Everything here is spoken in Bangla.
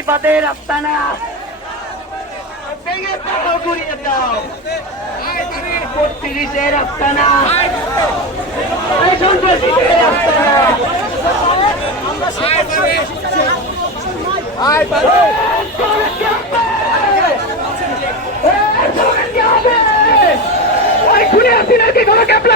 বেইবাদের আস্তানা ভেঙে দাও, ঘুরিয়ে দাও ৩২-এর আস্তানা, সন্ত্রাসীদের আস্তানা। খুলে আসি নাকি কোনো ক্যাপ্টেন